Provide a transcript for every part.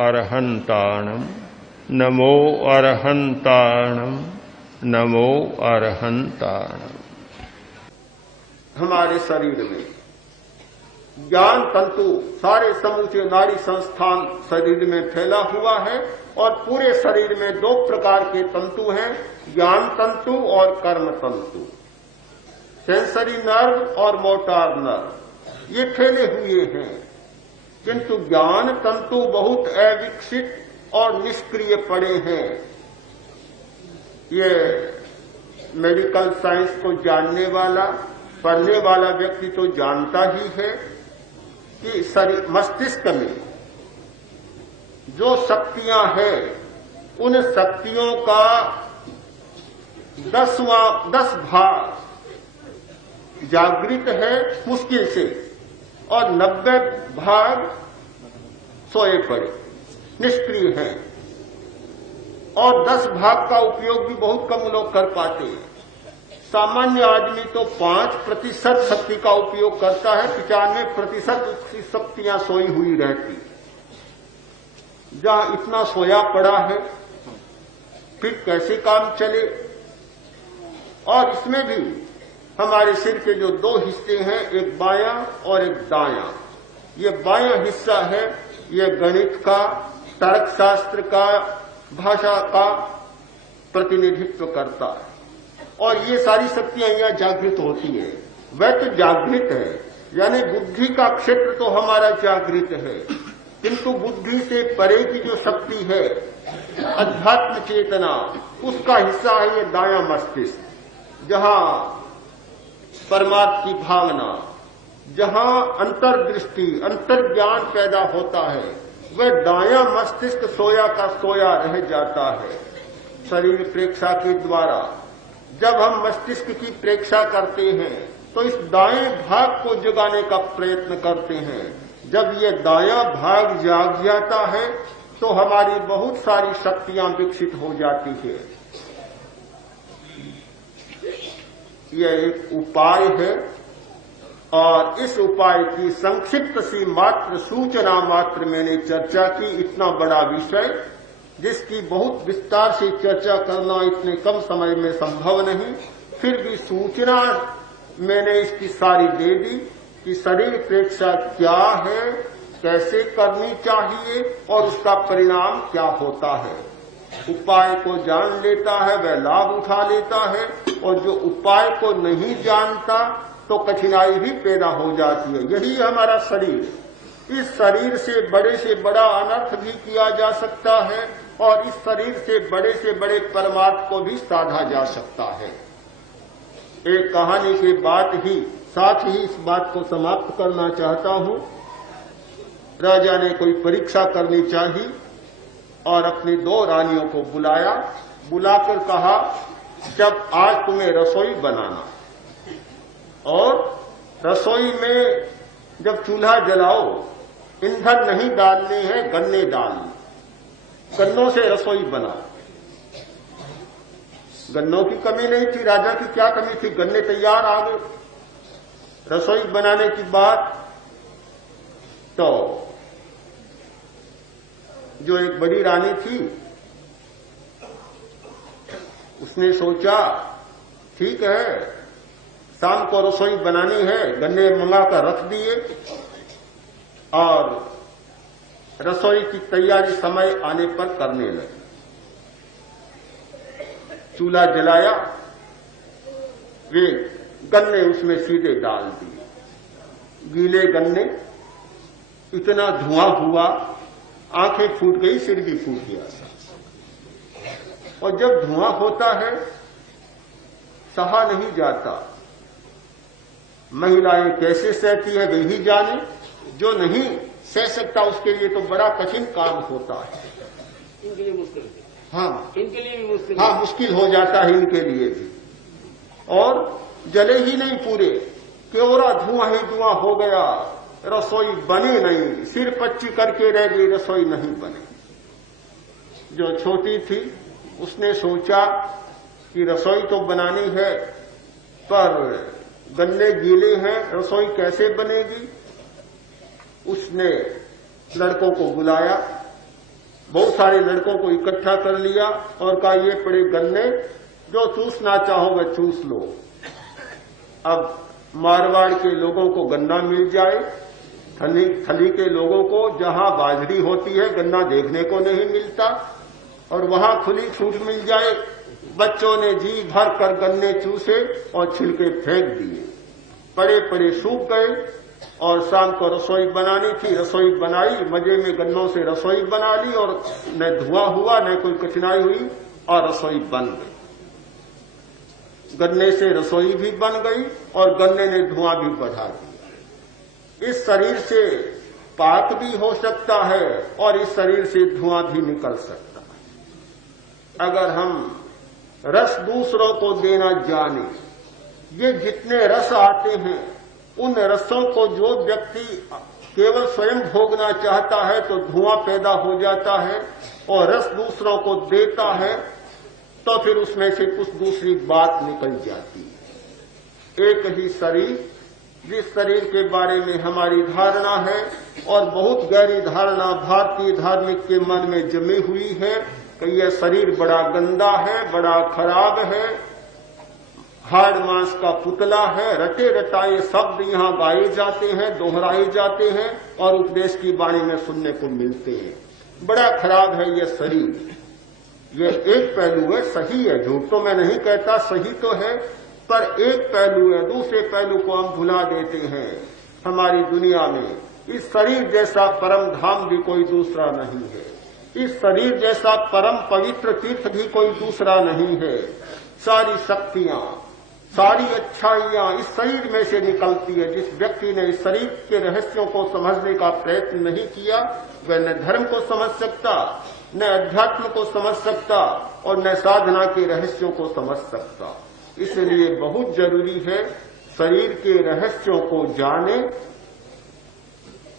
अरहंताणम नमो अरहंताणम नमो अरहंताणम। हमारे शरीर में ज्ञान तंतु सारे समूचे नाड़ी संस्थान शरीर में फैला हुआ है और पूरे शरीर में दो प्रकार के तंतु हैं, ज्ञान तंतु और कर्म तंतु, सेंसरी नर्व और मोटार नर्व, ये फैले हुए हैं। किंतु ज्ञान तंतु बहुत अविकसित और निष्क्रिय पड़े हैं। ये मेडिकल साइंस को जानने वाला पढ़ने वाला व्यक्ति तो जानता ही है कि शरीर मस्तिष्क में जो शक्तियां हैं उन शक्तियों का 10 भाग जागृत है मुश्किल से और 90 भाग सोए पड़े निष्क्रिय हैं और 10 भाग का उपयोग भी बहुत कम लोग कर पाते हैं। सामान्य आदमी तो 5% शक्ति का उपयोग करता है, 95% उसकी शक्तियां सोई हुई रहती। जहां इतना सोया पड़ा है फिर कैसे काम चले। और इसमें भी हमारे सिर के जो 2 हिस्से हैं, एक बायां और एक दायां। ये बायां हिस्सा है, ये गणित का, तर्कशास्त्र का, भाषा का प्रतिनिधित्व करता है और ये सारी शक्तियां यहां जागृत होती है। वह तो जागृत है, यानी बुद्धि का क्षेत्र तो हमारा जागृत है, किंतु बुद्धि से परे की जो शक्ति है अध्यात्म चेतना, उसका हिस्सा है ये दायां मस्तिष्क, जहां परमार्थ की भावना, जहां अंतर्दृष्टि अंतर्ज्ञान पैदा होता है, वह दायां मस्तिष्क सोया का सोया रह जाता है। शरीर प्रेक्षा के द्वारा जब हम मस्तिष्क की प्रेक्षा करते हैं तो इस दाएं भाग को जगाने का प्रयत्न करते हैं। जब ये दायां भाग जाग जाता है तो हमारी बहुत सारी शक्तियां विकसित हो जाती है। यह एक उपाय है और इस उपाय की संक्षिप्त सी मात्र सूचना मात्र मैंने चर्चा की। इतना बड़ा विषय जिसकी बहुत विस्तार से चर्चा करना इतने कम समय में संभव नहीं, फिर भी सूचना मैंने इसकी सारी दे दी कि शरीर प्रेक्षा क्या है, कैसे करनी चाहिए और उसका परिणाम क्या होता है। उपाय को जान लेता है वह लाभ उठा लेता है और जो उपाय को नहीं जानता तो कठिनाई भी पैदा हो जाती है। यही हमारा शरीर। इस शरीर से बड़ा अनर्थ भी किया जा सकता है और इस शरीर से बड़े परमार्थ को भी साधा जा सकता है। एक कहानी के साथ ही इस बात को समाप्त करना चाहता हूं। राजा ने कोई परीक्षा करनी चाहिए और अपनी 2 रानियों को बुलाकर कहा, जब आज तुम्हें रसोई बनाना और रसोई में जब चूल्हा जलाओ ईंधन नहीं डालने हैं, गन्ने डालने, गन्नों से रसोई बनाओ। गन्नों की कमी नहीं थी, राजा की क्या कमी थी, गन्ने तैयार आ गए। रसोई बनाने की बात तो जो एक बड़ी रानी थी उसने सोचा ठीक है शाम को रसोई बनानी है, गन्ने मंगाकर रख दिए और रसोई की तैयारी समय आने पर करने लगे। चूल्हा जलाया, वे गन्ने उसमें सीधे डाल दिए। गीले गन्ने, इतना धुआं हुआ, आंखें फूट गई, सिर भी फूट गया। और जब धुआं होता है सहा नहीं जाता। महिलाएं कैसे सहती है वे ही जाने, जो नहीं सह सकता उसके लिए तो बड़ा कठिन काम होता है। इनके लिए मुश्किल, इनके लिए भी मुश्किल, मुश्किल हो जाता है इनके लिए भी। और जले ही नहीं पूरे, केवरा धुआं ही धुआं हो गया, रसोई बनी नहीं, सिर पच्ची करके रह गई, रसोई नहीं बनी। जो छोटी थी उसने सोचा कि रसोई तो बनानी है पर गन्ने गीले हैं, रसोई कैसे बनेगी। उसने लड़कों को बुलाया बहुत सारे लड़कों को इकट्ठा कर लिया और कहा ये पड़े गन्ने, जो चूसना चाहो वह चूस लो। अब मारवाड़ के लोगों को गन्ना मिल जाए, थली के लोगों को जहां बाजरी होती है गन्ना देखने को नहीं मिलता, और वहां खुली छूट मिल जाए। बच्चों ने जी भर कर गन्ने चूसे और छिलके फेंक दिए, पड़े पड़े सूख गए। और शाम को रसोई बनानी थी, रसोई बनाई, मजे में गन्नों से रसोई बना ली और न धुआं हुआ न कोई कठिनाई हुई और रसोई बन गई। गन्ने से रसोई भी बन गई और गन्ने ने धुआं भी बढ़ा दिया। इस शरीर से पाक भी हो सकता है और इस शरीर से धुआं भी निकल सकता है। अगर हम रस दूसरों को देना जाने, ये जितने रस आते हैं उन रसों को जो व्यक्ति केवल स्वयं भोगना चाहता है तो धुआं पैदा हो जाता है, और रस दूसरों को देता है तो फिर उसमें से कुछ दूसरी बात निकल जाती है। एक ही शरीर, जिस शरीर के बारे में हमारी धारणा है और बहुत गहरी धारणा भारतीय धार्मिक के मन में जमी हुई है कि यह शरीर बड़ा गंदा है, बड़ा खराब है, हाड़ मांस का पुतला है, रटे रटाए शब्द यहां गाए जाते हैं, दोहराए जाते हैं और उपदेश की वाणी में सुनने को मिलते हैं। बड़ा खराब है ये शरीर। ये एक पहलू है, सही है, झूठ तो मैं नहीं कहता, सही तो है, पर एक पहलू है, दूसरे पहलू को हम भुला देते हैं। हमारी दुनिया में इस शरीर जैसा परम धाम भी कोई दूसरा नहीं है, इस शरीर जैसा परम पवित्र तीर्थ भी कोई दूसरा नहीं है। सारी शक्तियां, सारी अच्छाइयां इस शरीर में से निकलती है। जिस व्यक्ति ने इस शरीर के रहस्यों को समझने का प्रयत्न नहीं किया वह न धर्म को समझ सकता, न अध्यात्म को समझ सकता और न साधना के रहस्यों को समझ सकता। इसलिए बहुत जरूरी है शरीर के रहस्यों को जाने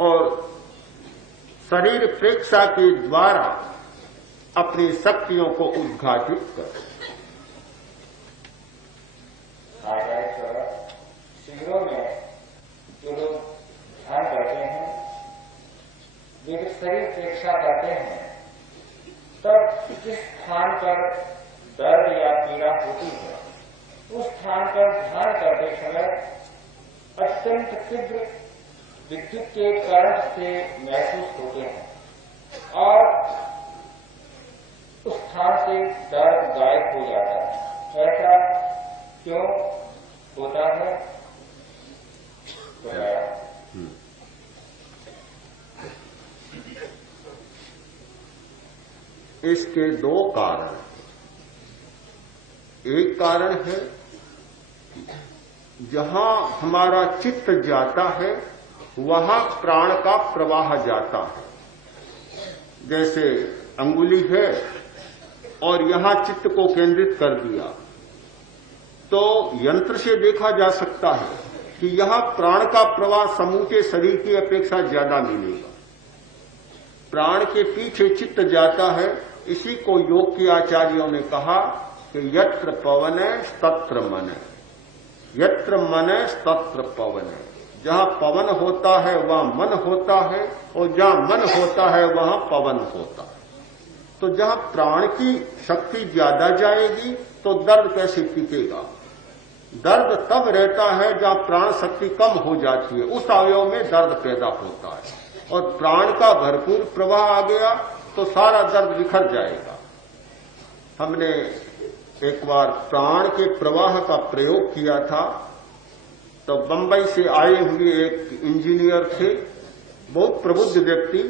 और शरीर प्रेक्षा के द्वारा अपनी शक्तियों को उद्घाटित करें। शिविरों में जो लोग ध्यान करते हैं, वे शरीर प्रेक्षा करते हैं, तब जिस स्थान पर दर्द या पीड़ा होती है उस स्थान पर ध्यान करते समय अत्यंत तीव्र विद्युत के करंट से महसूस होते हैं और उस स्थान से दर्द गायब हो जाता है। ऐसा क्यों होता है? इसके दो कारण। एक कारण है जहां हमारा चित्त जाता है वहां प्राण का प्रवाह जाता है। जैसे अंगुली है और यहां चित्त को केंद्रित कर दिया तो यंत्र से देखा जा सकता है कि यहां प्राण का प्रवाह समूचे शरीर की अपेक्षा ज्यादा मिलेगा। प्राण के पीछे चित्त जाता है। इसी को योग के आचार्यों ने कहा कि यत्र पवने तत्र मने, यत्र मने तत्र पवने। जहां पवन होता है वहां मन होता है और जहां मन होता है वहां पवन होता है। तो जहां प्राण की शक्ति ज्यादा जाएगी तो दर्द कैसे टिकेगा? दर्द तब रहता है जहां प्राण शक्ति कम हो जाती है, उस अवयव में दर्द पैदा होता है। और प्राण का भरपूर प्रवाह आ गया तो सारा दर्द बिखर जाएगा। हमने एक बार प्राण के प्रवाह का प्रयोग किया था तो बंबई से आए हुए एक इंजीनियर थे, बहुत प्रबुद्ध व्यक्ति,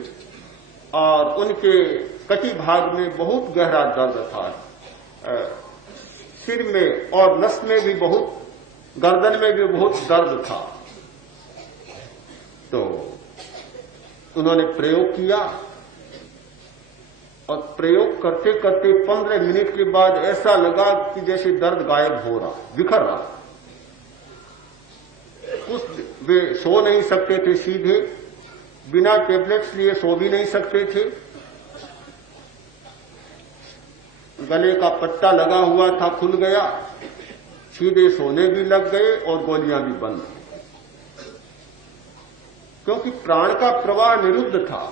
और उनके कटी भाग में बहुत गहरा दर्द था, सिर में और नस में भी बहुत, गर्दन में भी बहुत दर्द था। तो उन्होंने प्रयोग किया और प्रयोग करते करते 15 मिनट के बाद ऐसा लगा कि जैसे दर्द गायब हो रहा, बिखर रहा। कुछ वे सो नहीं सकते थे, सीधे बिना टेबलेट्स लिए सो भी नहीं सकते थे। गले का पट्टा लगा हुआ था, खुल गया, सीधे सोने भी लग गए और गोलियां भी बंद हुई, क्योंकि प्राण का प्रवाह निरुद्ध था।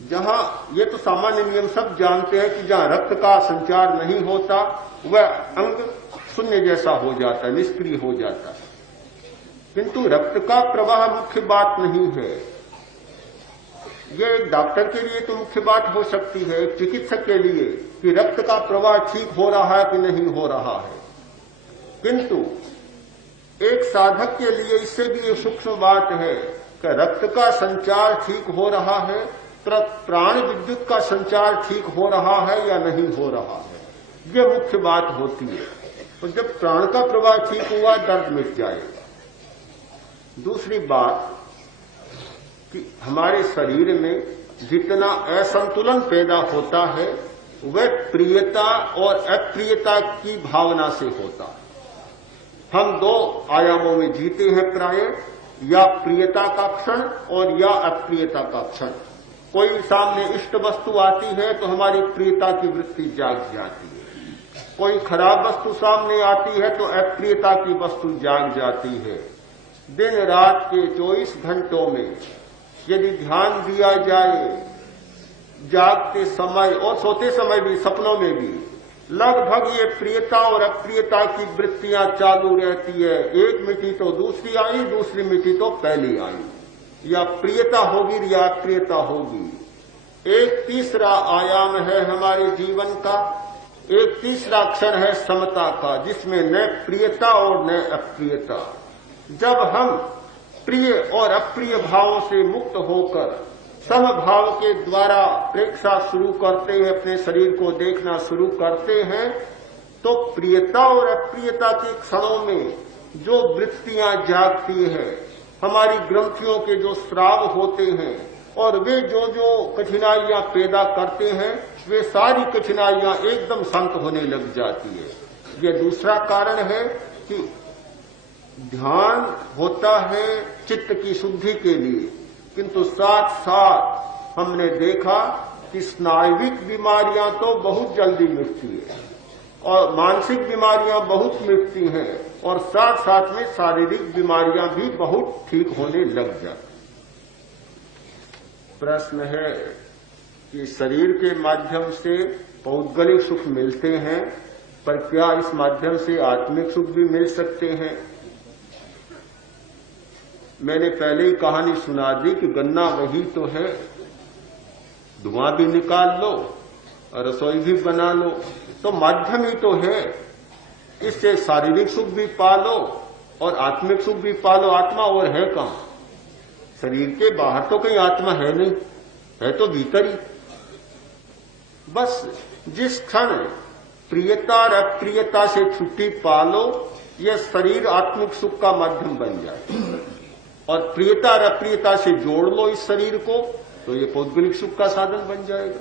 जहां ये तो सामान्य नियम सब जानते हैं कि जहां रक्त का संचार नहीं होता वह अंग शून्य जैसा हो जाता है, निष्क्रिय हो जाता है। किंतु रक्त का प्रवाह मुख्य बात नहीं है। ये एक डॉक्टर के लिए तो मुख्य बात हो सकती है, एक चिकित्सक के लिए, कि रक्त का प्रवाह ठीक हो रहा है कि नहीं हो रहा है। किंतु एक साधक के लिए इससे भी एक सूक्ष्म बात है कि रक्त का संचार ठीक हो रहा है, प्राण विद्युत का संचार ठीक हो रहा है या नहीं हो रहा है, यह मुख्य बात होती है। तो जब प्राण का प्रवाह ठीक हुआ, दर्द मिट जाएगा। दूसरी बात कि हमारे शरीर में जितना असंतुलन पैदा होता है वह प्रियता और अप्रियता की भावना से होता है। हम दो आयामों में जीते हैं प्राय, या प्रियता का क्षण और या अप्रियता का क्षण। कोई सामने इष्ट वस्तु आती है तो हमारी प्रियता की वृत्ति जाग जाती है, कोई खराब वस्तु सामने आती है तो अप्रियता की वस्तु जाग जाती है। दिन रात के 24 घंटों में यदि ध्यान दिया जाए, जागते समय और सोते समय भी, सपनों में भी लगभग ये प्रियता और अप्रियता की वृत्तियां चालू रहती है। एक मिट्टी तो दूसरी आई, दूसरी मिट्टी तो पहली आई, या प्रियता होगी या अप्रियता होगी। एक तीसरा आयाम है हमारे जीवन का, एक तीसरा क्षण है समता का, जिसमें न प्रियता और न अप्रियता। जब हम प्रिय और अप्रिय भावों से मुक्त होकर समभाव के द्वारा प्रेक्षा शुरू करते हैं, अपने शरीर को देखना शुरू करते हैं, तो प्रियता और अप्रियता के क्षणों में जो वृत्तियां जागती है, हमारी ग्रंथियों के जो स्राव होते हैं और वे जो जो कठिनाइयां पैदा करते हैं, वे सारी कठिनाइयां एकदम शांत होने लग जाती है। यह दूसरा कारण है कि ध्यान होता है चित्त की शुद्धि के लिए, किंतु साथ साथ हमने देखा कि स्नायुविक बीमारियां तो बहुत जल्दी मिटती है और मानसिक बीमारियां बहुत मिटती हैं, और साथ साथ में शारीरिक बीमारियां भी बहुत ठीक होने लग जाती। प्रश्न है कि शरीर के माध्यम से पौद्गलिक सुख मिलते हैं, पर क्या इस माध्यम से आत्मिक सुख भी मिल सकते हैं? मैंने पहले ही कहानी सुना दी कि गन्ना वही तो है, धुआं भी निकाल लो और रसोई भी बना लो, तो माध्यम ही तो है। इससे शारीरिक सुख भी पालो और आत्मिक सुख भी पालो। आत्मा और है कहां? शरीर के बाहर तो कहीं आत्मा है नहीं, है तो भीतर ही। बस जिस क्षण प्रियता और अप्रियता से छुट्टी पालो, यह शरीर आत्मिक सुख का माध्यम बन जाए, और प्रियता और अप्रियता से जोड़ लो इस शरीर को, तो ये पौद्गलिक सुख का साधन बन जाएगा।